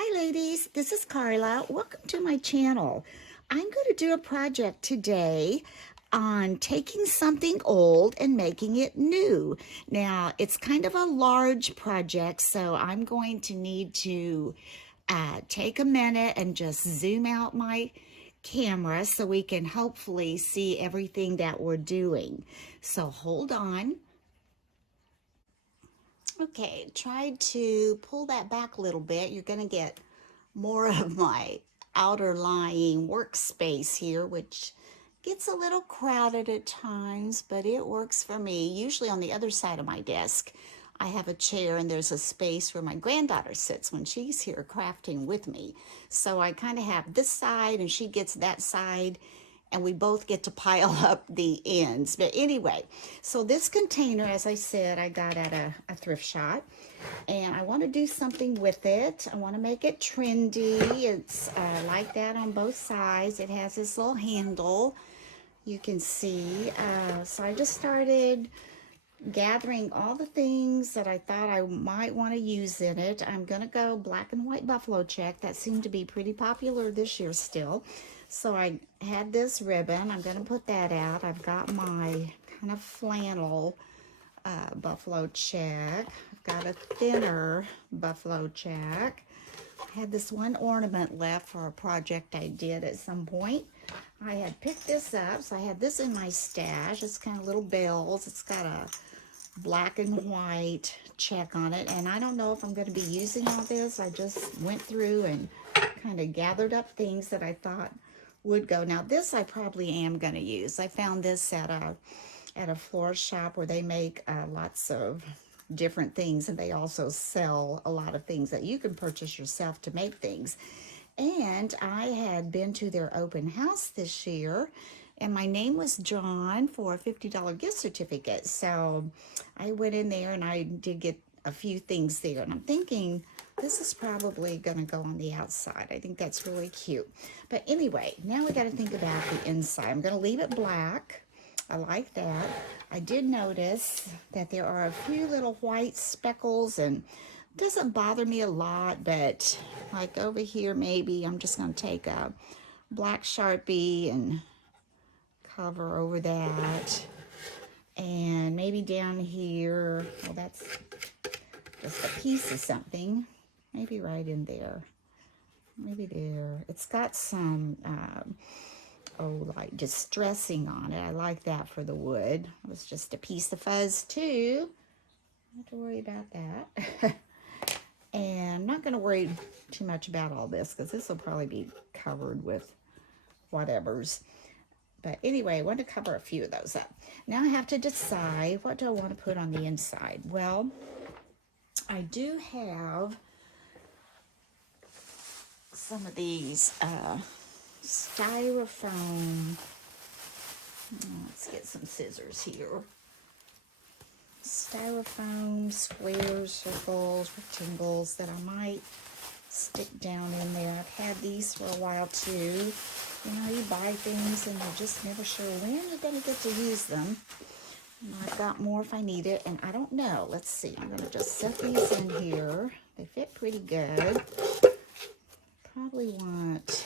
Hi ladies, this is Carla. Welcome to my channel. I'm going to do a project today on taking something old and making it new. Now, it's kind of a large project, so I'm going to need to take a minute and just zoom out my camera so we can hopefully see everything that we're doing. So hold on. Okay, try to pull that back a little bit. You're going to get more of my outer lying workspace here, which gets a little crowded at times, but it works for me. Usually on the other side of my desk, I have a chair and there's a space where my granddaughter sits when she's here crafting with me. So I kind of have this side and she gets that side, and we both get to pile up the ends. But anyway, so this container, as I said, I got at a thrift shop, and I want to do something with it. I want to make it trendy. It's like that on both sides. It has this little handle, you can see. So I just started gathering all the things that I thought I might want to use in it. I'm going to go black and white buffalo check. That seemed to be pretty popular this year still. So I had this ribbon. I'm going to put that out. I've got my kind of flannel buffalo check. I've got a thinner buffalo check. I had this one ornament left for a project I did at some point. I had picked this up, so I had this in my stash. It's kind of little bells. It's got a black and white check on it, and I don't know if I'm going to be using all this. I just went through and kind of gathered up things that I thought would go. Now this I probably am going to use. I found this at a florist shop where they make lots of different things, and they also sell a lot of things that you can purchase yourself to make things. And I had been to their open house this year, and my name was drawn for a $50 gift certificate. So I went in there and I did get a few things there, and I'm thinking this is probably going to go on the outside. I think that's really cute. But anyway, now we got to think about the inside. I'm going to leave it black. I like that. I did notice that there are a few little white speckles, and it doesn't bother me a lot, but like over here maybe I'm just going to take a black Sharpie and cover over that. And maybe down here, well, that's just a piece of something. Maybe right in there. Maybe there. It's got some, like distressing on it. I like that for the wood. It was just a piece of fuzz too. Don't have to worry about that. And I'm not going to worry too much about all this because this will probably be covered with whatevers. But anyway, I want to cover a few of those up. Now I have to decide, what do I want to put on the inside? Well, I do have some of these styrofoam. Let's get some scissors here. Styrofoam squares, circles, rectangles that I might stick down in there. I've had these for a while too. You know, you buy things and you're just never sure when you're going to get to use them. And I've got more if I need it, and I don't know. Let's see. I'm going to just set these in here. They fit pretty good. Probably want,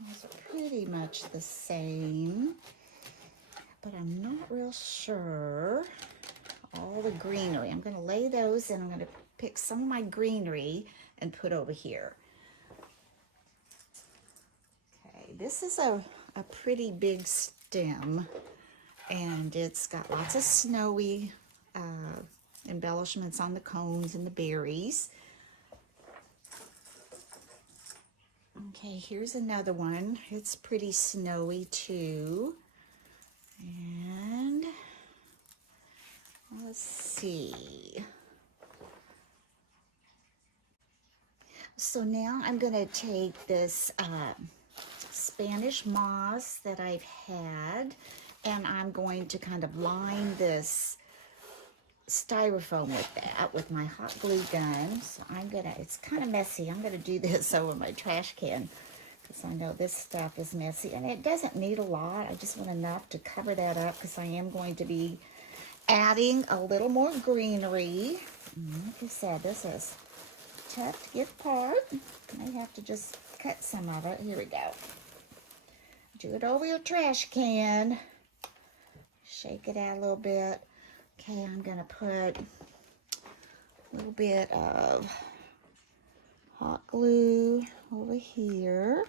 those are pretty much the same, but I'm not real sure. All the greenery, I'm going to lay those and I'm going to pick some of my greenery and put over here. Okay, this is a pretty big stem, and it's got lots of snowy embellishments on the cones and the berries. Okay, here's another one. It's pretty snowy too. And let's see. So now I'm going to take this Spanish moss that I've had, and I'm going to kind of line this styrofoam with that with my hot glue gun. So I'm gonna, it's kind of messy. I'm gonna do this over my trash can because I know this stuff is messy, and it doesn't need a lot. I just want enough to cover that up because I am going to be adding a little more greenery. Like I said, this is tough to get apart. I have to just cut some of it. Here we go. Do it over your trash can. Shake it out a little bit. Okay, I'm gonna put a little bit of hot glue over here.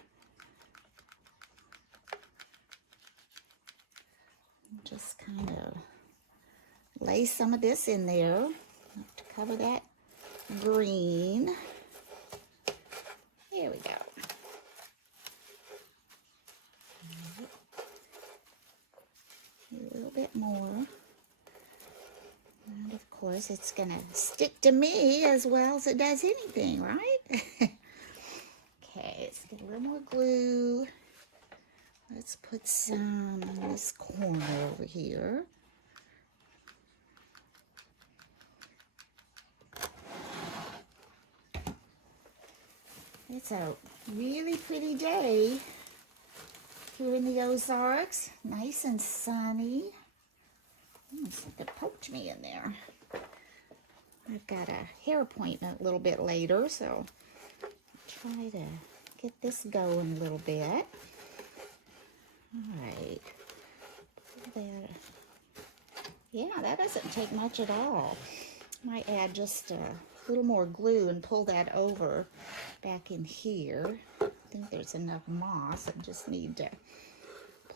Just kind of lay some of this in there to cover that green. There we go. A little bit more. And of course, it's going to stick to me as well as it does anything, right? Okay, let's get a little more glue. Let's put some in this corner over here. It's a really pretty day here in the Ozarks. Nice and sunny. Something poked me in there. I've got a hair appointment a little bit later, so I'll try to get this going a little bit. All right. Yeah, that doesn't take much at all. Might add just a little more glue and pull that over back in here. I think there's enough moss. I just need to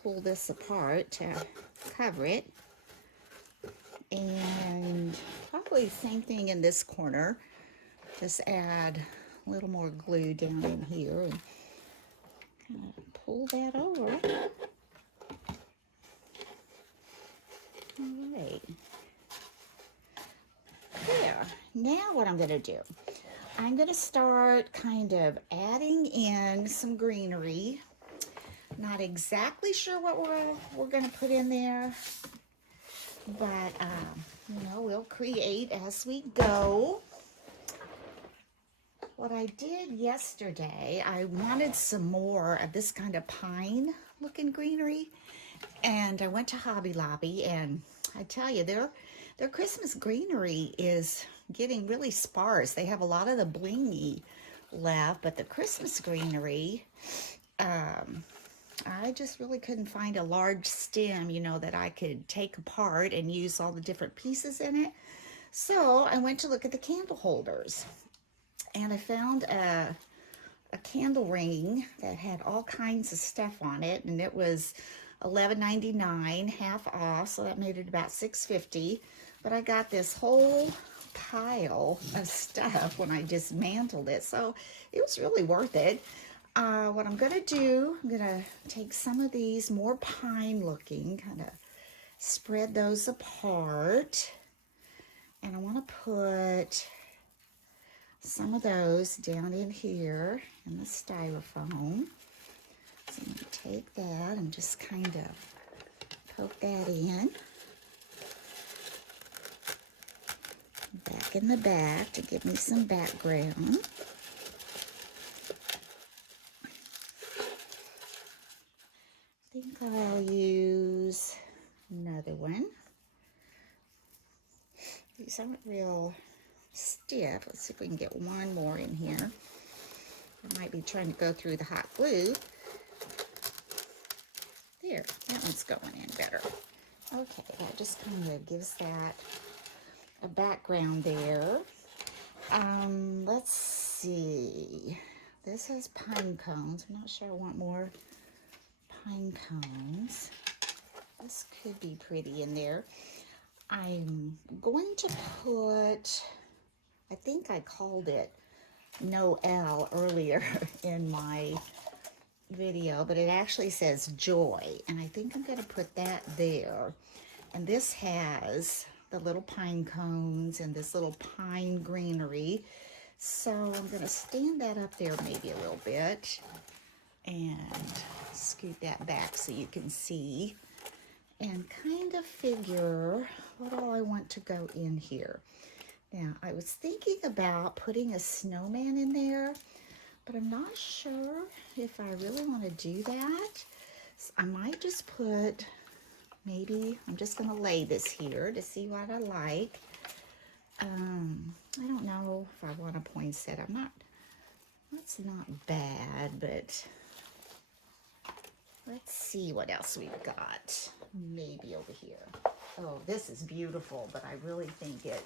pull this apart to cover it. And probably the same thing in this corner. Just add a little more glue down in here and kind of pull that over. All right. There. Now what I'm going to do, I'm going to start kind of adding in some greenery. Not exactly sure what we're going to put in there, but you know, we'll create as we go. What I did yesterday, I wanted some more of this kind of pine looking greenery, and I went to Hobby Lobby, and I tell you, their Christmas greenery is getting really sparse. They have a lot of the blingy left, but the Christmas greenery, I just really couldn't find a large stem, you know, that I could take apart and use all the different pieces in it. So I went to look at the candle holders, and I found a candle ring that had all kinds of stuff on it, and it was $11.99, half off, so that made it about $6.50. But I got this whole pile of stuff when I dismantled it, so it was really worth it. What I'm gonna do, I'm gonna take some of these more pine looking, kind of spread those apart, and I want to put some of those down in here in the styrofoam. So I'm going to take that and just kind of poke that in. Back in the back to give me some background. I think I'll use another one. These aren't real stiff. Let's see if we can get one more in here. I might be trying to go through the hot glue. There, that one's going in better. Okay, that just kind of gives that a background there. Let's see. This has pine cones. I'm not sure I want more pine cones. This could be pretty in there. I'm going to put, I think I called it Noel earlier in my video, but it actually says Joy, and I think I'm going to put that there. And this has the little pine cones and this little pine greenery. So I'm going to stand that up there maybe a little bit and scoot that back so you can see and kind of figure what all I want to go in here. Now, I was thinking about putting a snowman in there, but I'm not sure if I really want to do that. So I might just put, maybe, I'm just going to lay this here to see what I like. I don't know if I want a poinsettia. I'm not, that's not bad, but let's see what else we've got. Maybe over here. Oh, this is beautiful, but I really think it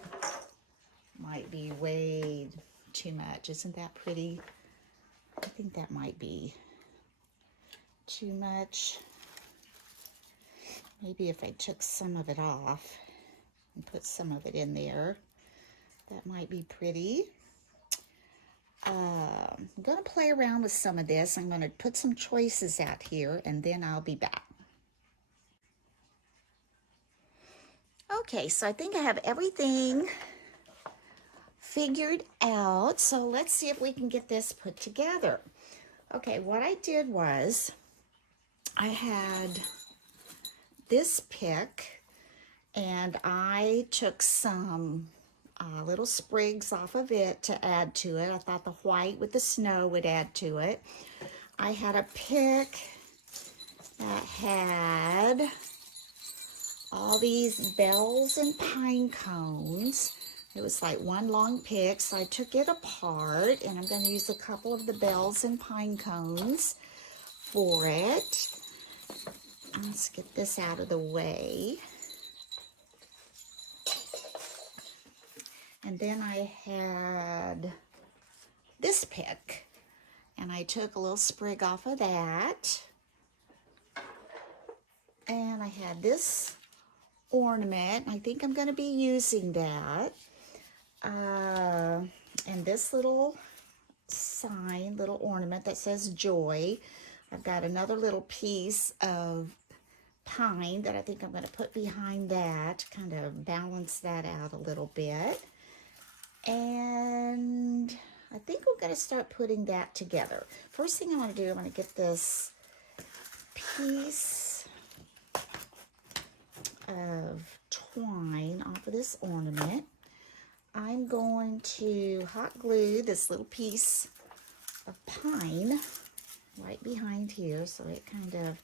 might be way too much. Isn't that pretty? I think that might be too much. Maybe if I took some of it off and put some of it in there, that might be pretty. I'm going to play around with some of this. I'm going to put some choices out here, and then I'll be back. Okay, so I think I have everything figured out. So let's see if we can get this put together. Okay, what I did was I had this pick, and I took some little sprigs off of it to add to it. I thought the white with the snow would add to it. I had a pick that had all these bells and pine cones. It was like one long pick, so I took it apart, and I'm going to use a couple of the bells and pine cones for it. Let's get this out of the way. And then I had this pick, and I took a little sprig off of that. And I had this ornament. I think I'm going to be using that. And this little sign, little ornament that says Joy. I've got another little piece of pine that I think I'm going to put behind that, kind of balance that out a little bit. And I think we're going to start putting that together. First thing I want to do, I'm going to get this piece of twine off of this ornament. I'm going to hot glue this little piece of pine right behind here so it kind of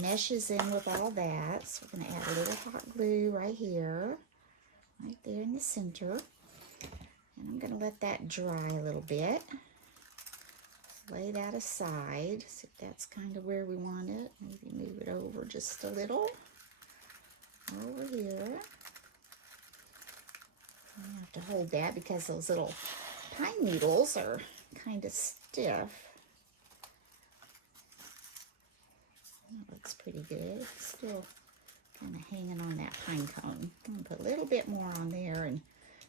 meshes in with all that. So we're going to add a little hot glue right here, right there in the center. And I'm going to let that dry a little bit. Lay that aside. See if that's kind of where we want it. Maybe move it over just a little. Over here. I have to hold that because those little pine needles are kind of stiff. That looks pretty good. Still kind of hanging on that pine cone. I'm going to put a little bit more on there and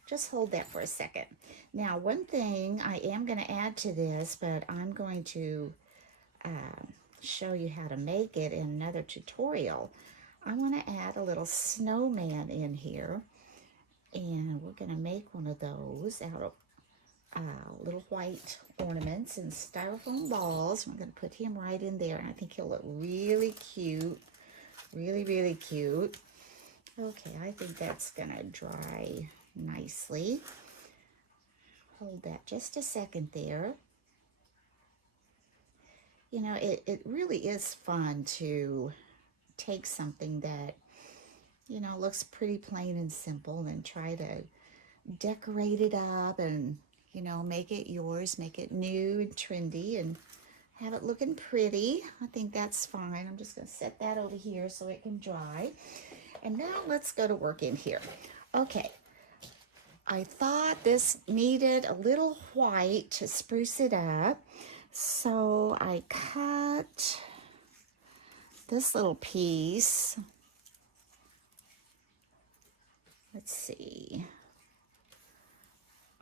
just hold that for a second. Now, one thing I am going to add to this, but I'm going to show you how to make it in another tutorial. I want to add a little snowman in here, and we're going to make one of those out of little white ornaments and styrofoam balls. We're going to put him right in there, and I think he'll look really cute, really, really cute. Okay, I think that's going to dry nicely. Hold that just a second there. You know, it really is fun to take something that, you know, looks pretty plain and simple and try to decorate it up and, you know, make it yours, make it new and trendy and have it looking pretty. I think that's fine. I'm just going to set that over here so it can dry. And now let's go to work in here. Okay. I thought this needed a little white to spruce it up. So I cut this little piece. Let's see.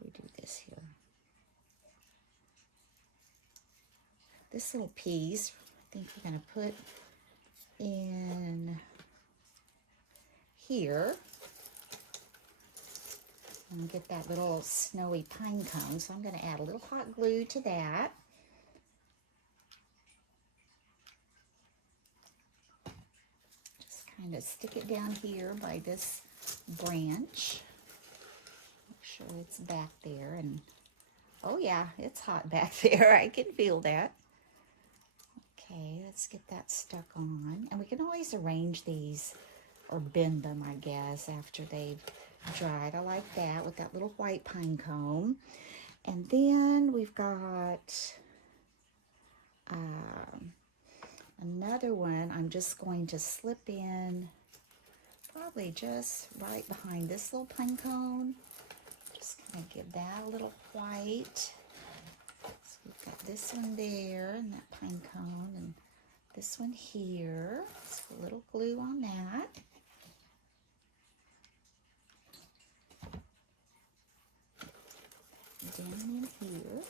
We do this here. This little piece, I think we're going to put in here. And get that little snowy pine cone. So I'm going to add a little hot glue to that. Just kind of stick it down here by this branch. Make sure it's back there. And oh yeah, it's hot back there. I can feel that. Okay, let's get that stuck on. And we can always arrange these or bend them, I guess, after they've dried. I like that with that little white pine cone. And then we've got another one. I'm just going to slip in probably just right behind this little pine cone. Just kind of give that a little white. So we've got this one there and that pine cone, and this one here. Just a little glue on that. Down in here.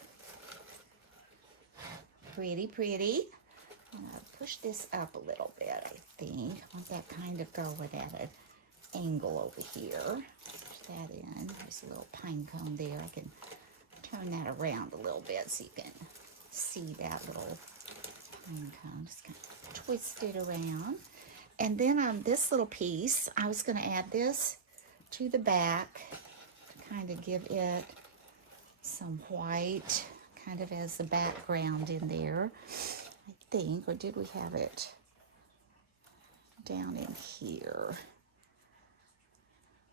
Pretty, pretty. Push this up a little bit, I think. I want that kind of going at an angle over here. Push that in. There's a little pine cone there. I can turn that around a little bit so you can see that little pine cone. Just kind of twist it around. And then on this little piece, I was going to add this to the back to kind of give it some white, kind of as the background in there, I think. Or did we have it down in here?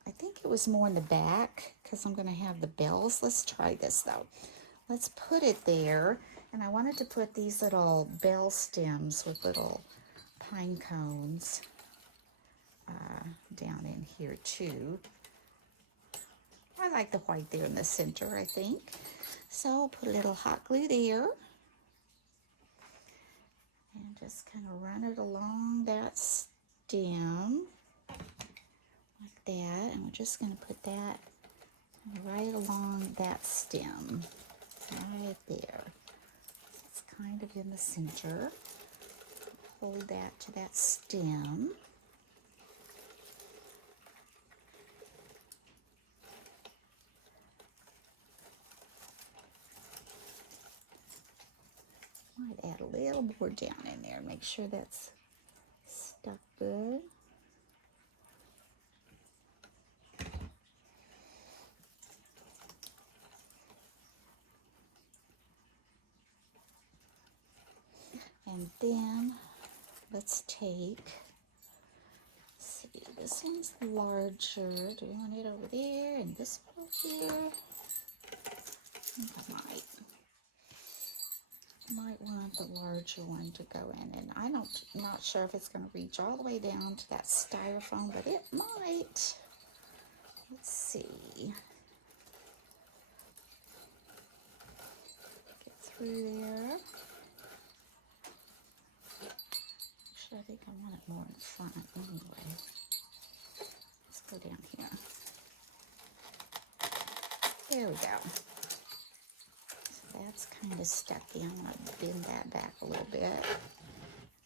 I think it was more in the back because I'm going to have the bells. Let's try this though. Let's put it there. And I wanted to put these little bell stems with little pine cones down in here too. I like the white there in the center, I think. So put a little hot glue there. And just kind of run it along that stem like that. And we're just going to put that right along that stem right there. It's kind of in the center. Hold that to that stem. Might add a little more down in there. Make sure that's stuck good. And then let's take, let's see, this one's larger. Do we want it over there and this one over here? I think I might want the larger one to go in, and I'm not sure if it's going to reach all the way down to that styrofoam, but it might. Let's see. Get through there. Actually, I think I want it more in front anyway. Let's go down here. There we go. That's kind of stuck in. I'm going to bend that back a little bit.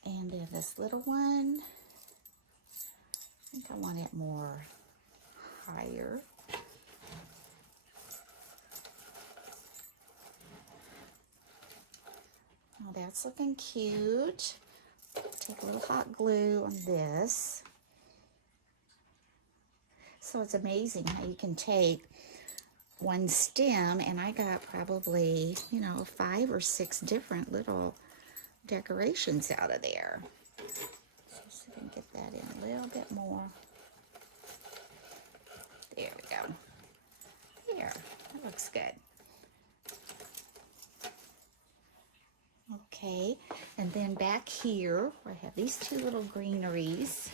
And then this little one, I think I want it more higher. Oh, that's looking cute. Take a little hot glue on this. So it's amazing how you can take one stem, and I got probably, 5 or 6 different little decorations out of there. So see if I can get that in a little bit more. There we go. There, that looks good. Okay, and then back here, where I have these 2 little greeneries,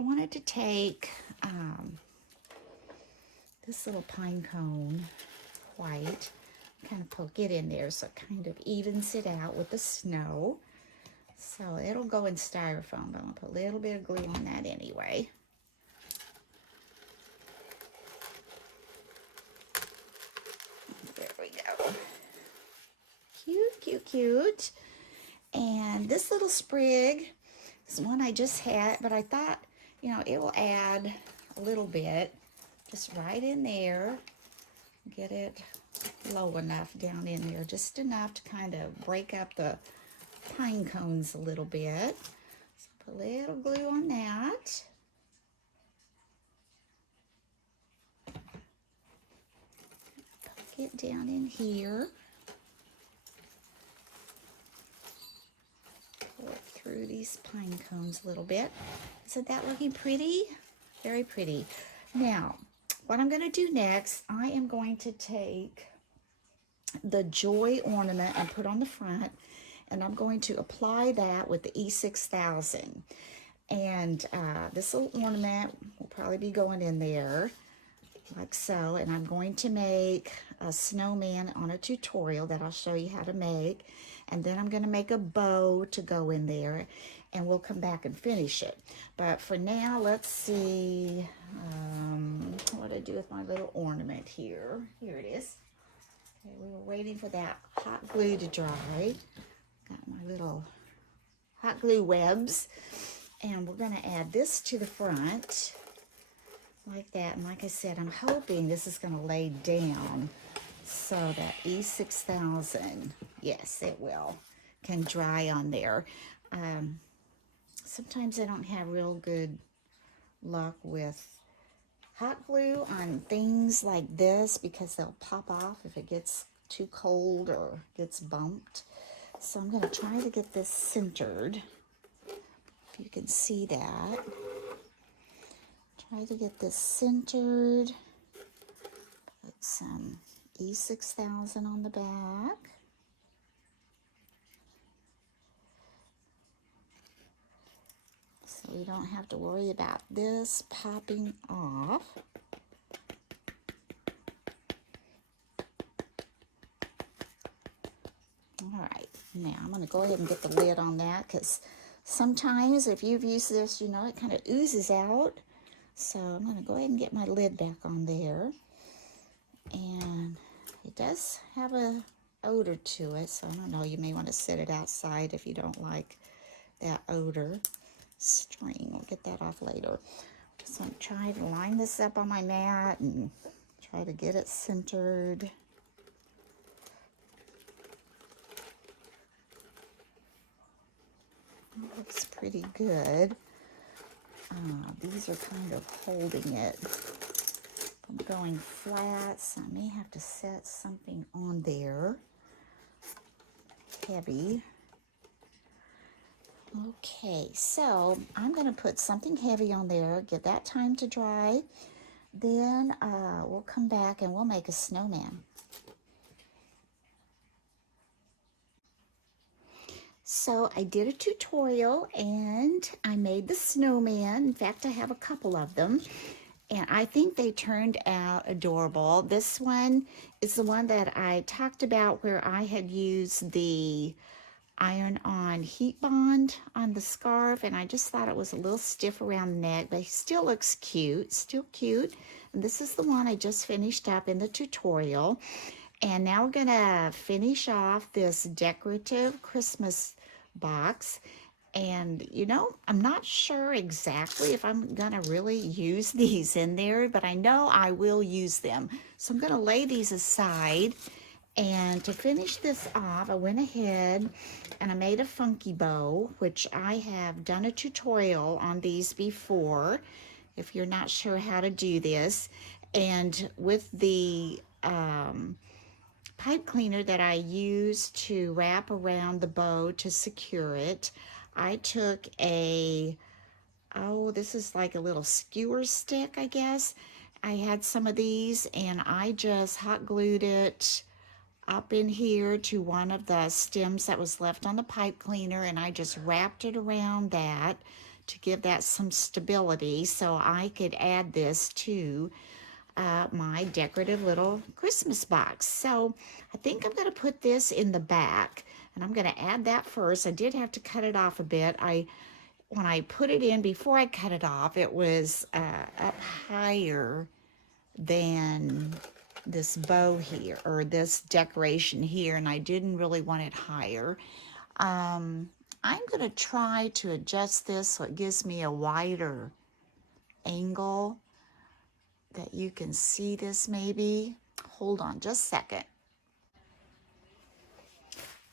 I wanted to take this little pine cone, white, kind of poke it in there so it kind of evens it out with the snow. So it'll go in styrofoam, but I'm going to put a little bit of glue on that anyway. There we go. Cute, cute, cute. And this little sprig is one I just had, but I thought, it will add a little bit. Just right in there, get it low enough down in there, just enough to kind of break up the pine cones a little bit. So put a little glue on that. Poke it down in here. Pull it through these pine cones a little bit. Isn't that looking pretty? Very pretty. Now, What I'm going to do next, I am going to take the Joy Ornament and put on the front, and I'm going to apply that with the E6000. And this little ornament will probably be going in there like so, and I'm going to make a snowman on a tutorial that I'll show you how to make, and then I'm going to make a bow to go in there, and we'll come back and finish it. But for now, let's see what I do with my little ornament here. Here it is. Okay, we were waiting for that hot glue to dry. Got my little hot glue webs, and we're going to add this to the front like that. And like I said, I'm hoping this is going to lay down so that E6000, yes, it will, can dry on there. Sometimes I don't have real good luck with hot glue on things like this because they'll pop off if it gets too cold or gets bumped. So I'm going to try to get this centered. If you can see that. Try to get this centered. Put some E6000 on the back. So we don't have to worry about this popping off. All right, now I'm going to go ahead and get the lid on that because sometimes if you've used this, you know, it kind of oozes out. So I'm going to go ahead and get my lid back on there. And it does have a odor to it, so I don't know, you may want to set it outside if you don't like that odor. String, we'll get that off later. Just want to try to line this up on my mat and try to get it centered. Looks pretty good. These are kind of holding it from going flat, so I may have to set something on there heavy. Okay, so I'm going to put something heavy on there, give that time to dry. Then we'll come back and we'll make a snowman. So I did a tutorial and I made the snowman. In fact, I have a couple of them. And I think they turned out adorable. This one is the one that I talked about where I had used the iron-on heat bond on the scarf, and I just thought it was a little stiff around the neck, but he still looks cute, still cute. And this is the one I just finished up in the tutorial. And now we're gonna finish off this decorative Christmas box. And you know, I'm not sure exactly if I'm gonna really use these in there, but I know I will use them. So I'm gonna lay these aside. And to finish this off, I went ahead and I made a funky bow, which I have done a tutorial on these before, if you're not sure how to do this. And with the pipe cleaner that I used to wrap around the bow to secure it, I took a, this is like a little skewer stick, I guess. I had some of these and I just hot glued it up in here to one of the stems that was left on the pipe cleaner, and I just wrapped it around that to give that some stability so I could add this to my decorative little Christmas box. So I think I'm going to put this in the back, and I'm going to add that first. I did have to cut it off a bit. When I put it in, before I cut it off, it was up higher than this bow here, or this decoration here, and I didn't really want it higher. I'm going to try to adjust this so it gives me a wider angle that you can see this maybe. Hold on just a second.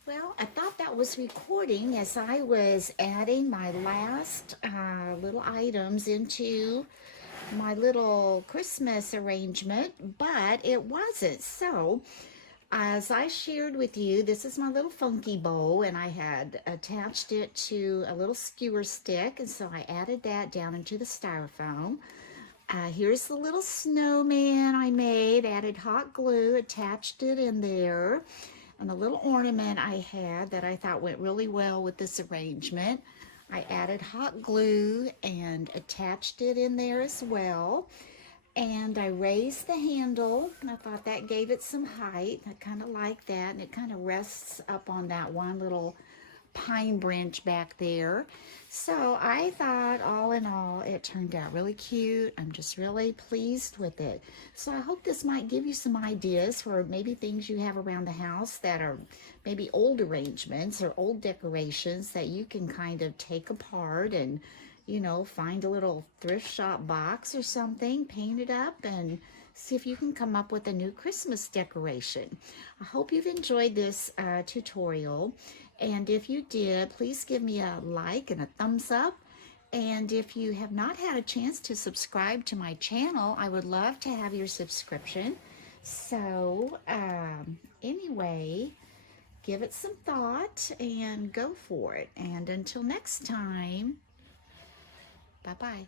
Well, I thought that was recording as I was adding my last little items into my little Christmas arrangement, but it wasn't. So as I shared with you, this is my little funky bow, and I had attached it to a little skewer stick, and so I added that down into the styrofoam. Here's the little snowman I made, added hot glue, attached it in there, and a little ornament I had that I thought went really well with this arrangement. I added hot glue and attached it in there as well. And I raised the handle, and I thought that gave it some height. I kind of like that, and it kind of rests up on that one little pine branch back there. So I thought all in all it turned out really cute. I'm just really pleased with it. So I hope this might give you some ideas for maybe things you have around the house that are maybe old arrangements or old decorations that you can kind of take apart and, you know, find a little thrift shop box or something, paint it up, and see if you can come up with a new Christmas decoration. I hope you've enjoyed this tutorial. And if you did, please give me a like and a thumbs up. And if you have not had a chance to subscribe to my channel, I would love to have your subscription. So anyway, give it some thought and go for it. And until next time, bye-bye.